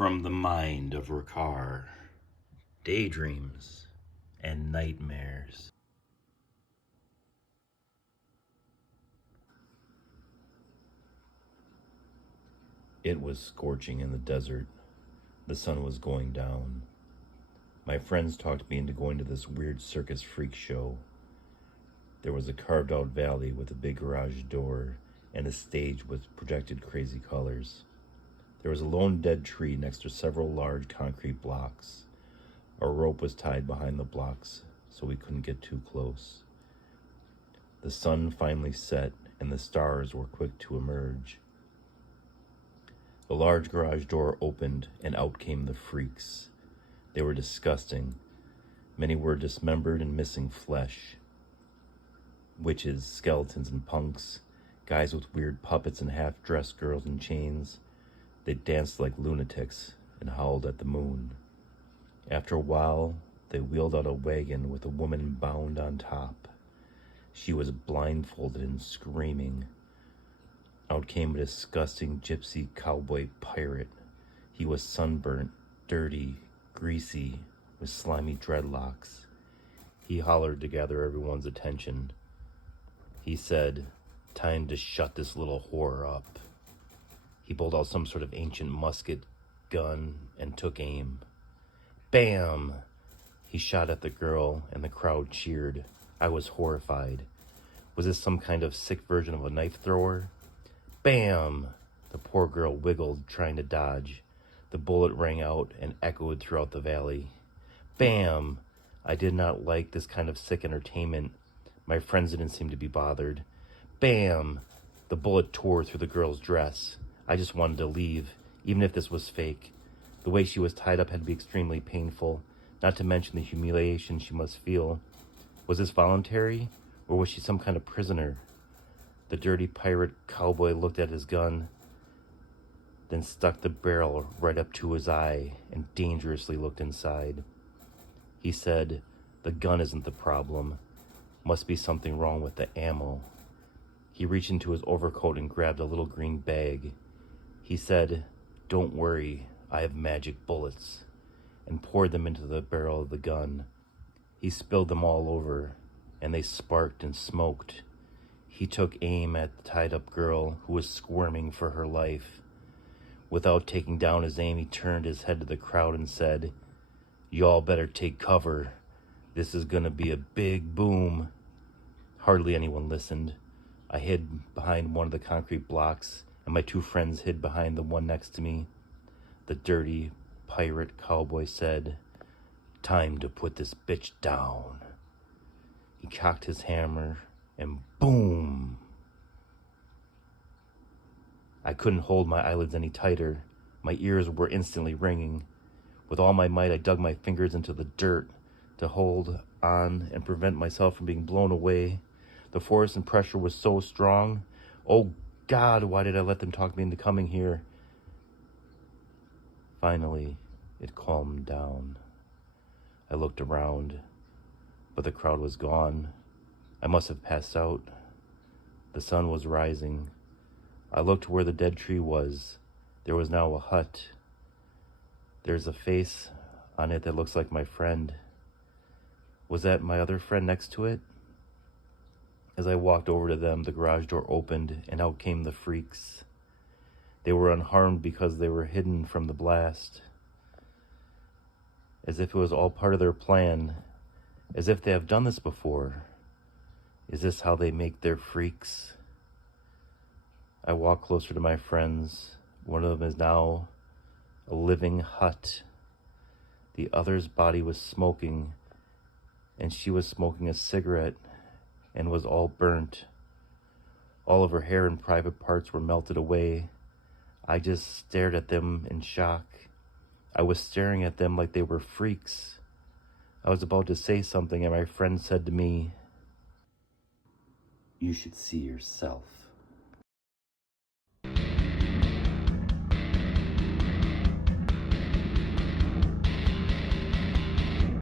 From the mind of RACCAR, daydreams and nightmares. It was scorching in the desert. The sun was going down. My friends talked me into going to this weird circus freak show. There was a carved out valley with a big garage door and a stage with projected crazy colors. There was a lone dead tree next to several large concrete blocks. A rope was tied behind the blocks so we couldn't get too close. The sun finally set and the stars were quick to emerge. The large garage door opened and out came the freaks. They were disgusting. Many were dismembered and missing flesh. Witches, skeletons, and punks, guys with weird puppets and half-dressed girls in chains. They danced like lunatics and howled at the moon. After a while, they wheeled out a wagon with a woman bound on top. She was blindfolded and screaming. Out came a disgusting gypsy cowboy pirate. He was sunburnt, dirty, greasy, with slimy dreadlocks. He hollered to gather everyone's attention. He said, "Time to shut this little whore up." He pulled out some sort of ancient musket gun and took aim. Bam! He shot at the girl and the crowd cheered. I was horrified. Was this some kind of sick version of a knife thrower? Bam! The poor girl wiggled, trying to dodge. The bullet rang out and echoed throughout the valley. Bam! I did not like this kind of sick entertainment. My friends didn't seem to be bothered. Bam! The bullet tore through the girl's dress. I just wanted to leave, even if this was fake. The way she was tied up had to be extremely painful, not to mention the humiliation she must feel. Was this voluntary, or was she some kind of prisoner? The dirty pirate cowboy looked at his gun, then stuck the barrel right up to his eye and dangerously looked inside. He said, "The gun isn't the problem. Must be something wrong with the ammo." He reached into his overcoat and grabbed a little green bag. He said, "Don't worry, I have magic bullets," and poured them into the barrel of the gun. He spilled them all over, and they sparked and smoked. He took aim at the tied-up girl who was squirming for her life. Without taking down his aim, he turned his head to the crowd and said, "Y'all better take cover. This is gonna be a big boom." Hardly anyone listened. I hid behind one of the concrete blocks, and my two friends hid behind the one next to me. The dirty pirate cowboy said, "Time to put this bitch down." He cocked his hammer, and boom! I couldn't hold my eyelids any tighter. My ears were instantly ringing. With all my might, I dug my fingers into the dirt to hold on and prevent myself from being blown away. The force and pressure was so strong. Oh God, why did I let them talk me into coming here? Finally, it calmed down. I looked around, but the crowd was gone. I must have passed out. The sun was rising. I looked where the dead tree was. There was now a hut. There's a face on it that looks like my friend. Was that my other friend next to it? As I walked over to them, the garage door opened and out came the freaks. They were unharmed because they were hidden from the blast. As if it was all part of their plan. As if they have done this before. Is this how they make their freaks? I walked closer to my friends. One of them is now a living hut. The other's body was smoking, and she was smoking a cigarette and was all burnt. All of her hair and private parts were melted away. I just stared at them in shock. I was staring at them like they were freaks. I was about to say something, and my friend said to me, "You should see yourself."